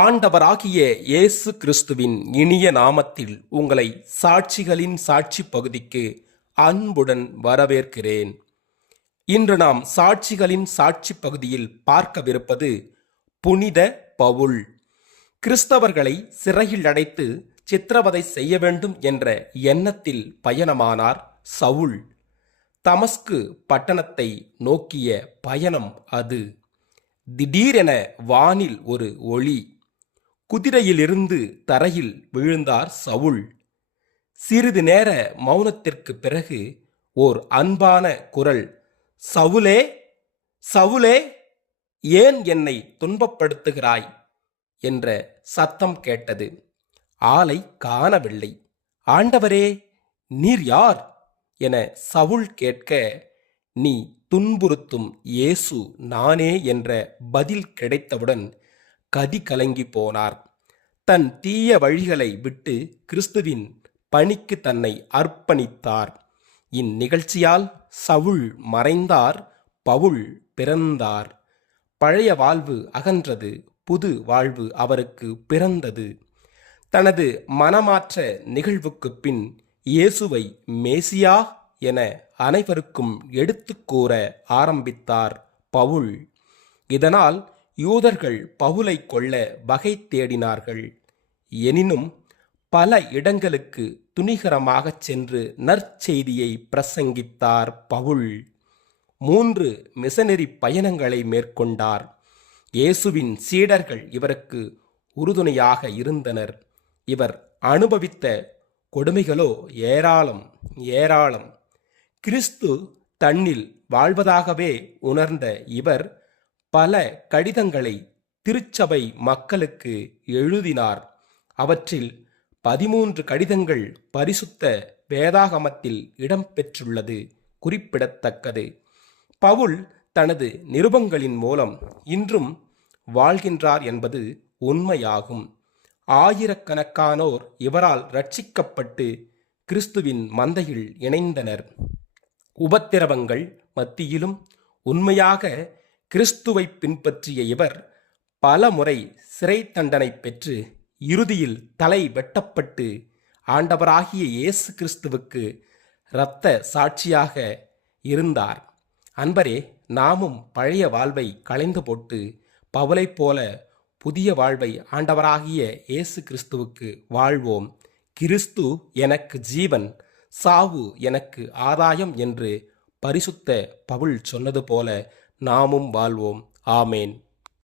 ஆண்டவராகிய இயேசு கிறிஸ்துவின் இனிய நாமத்தில் உங்களை சாட்சிகளின் சாட்சி பகுதிக்கு அன்புடன் வரவேற்கிறேன். இன்று நாம் சாட்சிகளின் சாட்சி பகுதியில் பார்க்கவிருப்பது புனித பவுல். கிறிஸ்தவர்களை சிறையில் அடைத்து சித்திரவதை செய்ய வேண்டும் என்ற எண்ணத்தில் பயணமானார் சவுல். தமஸ்கு பட்டணத்தை நோக்கிய பயணம் அது. திடீரென வானில் ஒரு ஒளி. குதிரையிலிருந்து தரையில் விழுந்தார் சவுல். சிறிது நேர மௌனத்திற்கு பிறகு ஓர் அன்பான குரல், சவுலே, சவுலே, ஏன் என்னை துன்பப்படுத்துகிறாய் என்ற சத்தம் கேட்டது. ஆளை காணவில்லை. ஆண்டவரே, நீர் யார் என சவுல் கேட்க, நீ துன்புறுத்தும் இயேசு நானே என்ற பதில் கிடைத்தவுடன் கதி கலங்கி போனார். தன் தீய வழிகளை விட்டு கிறிஸ்துவின் பணிக்கு தன்னை அர்ப்பணித்தார். இந்நிகழ்ச்சியால் சவுல் மறைந்தார், பவுல் பிறந்தார். பழைய வாழ்வு அகன்றது, புது வாழ்வு அவருக்கு பிறந்தது. தனது மனமாற்ற நிகழ்வுக்கு பின் இயேசுவை மேசியா என அனைவருக்கும் எடுத்துக்கூற ஆரம்பித்தார் பவுல். இதனால் யூதர்கள் பவுலை கொல்ல வகை தேடினார்கள். எனினும் பல இடங்களுக்கு துணிகரமாகச் சென்று நற்செய்தியை பிரசங்கித்தார் பவுல். 3 மிஷனரி பயணங்களை மேற்கொண்டார். இயேசுவின் சீடர்கள் இவருக்கு உறுதுணையாக இருந்தனர். இவர் அனுபவித்த கொடுமைகளோ ஏராளம் ஏராளம். கிறிஸ்து தன்னில் வாழ்வதாகவே உணர்ந்த இவர் பல கடிதங்களை திருச்சபை மக்களுக்கு எழுதினார். அவற்றில் 13 கடிதங்கள் பரிசுத்த வேதாகமத்தில் இடம்பெற்றுள்ளது குறிப்பிடத்தக்கது. பவுல் தனது நிருபங்களின் மூலம் இன்றும் வாழ்கின்றார் என்பது உண்மையாகும். ஆயிரக்கணக்கானோர் இவரால் ரட்சிக்கப்பட்டு கிறிஸ்துவின் மந்தையில் இணைந்தனர். உபத்திரவங்கள் மத்தியிலும் உண்மையாக கிறிஸ்துவை பின்பற்றிய இவர் பல முறை சிறை தண்டனை பெற்று இறுதியில் தலை வெட்டப்பட்டு ஆண்டவராகிய இயேசு கிறிஸ்துவுக்கு இரத்த சாட்சியாக இருந்தார். அன்பரே, நாமும் பழைய வாழ்வை களைந்து போட்டு பவுலைப் போல புதிய வாழ்வை ஆண்டவராகிய இயேசு கிறிஸ்துவுக்கு வாழ்வோம். கிறிஸ்து எனக்கு ஜீவன், சாவு எனக்கு ஆதாயம் என்று பரிசுத்த பவுல் சொன்னது போல நாமும் வாழ்வோம். ஆமேன்.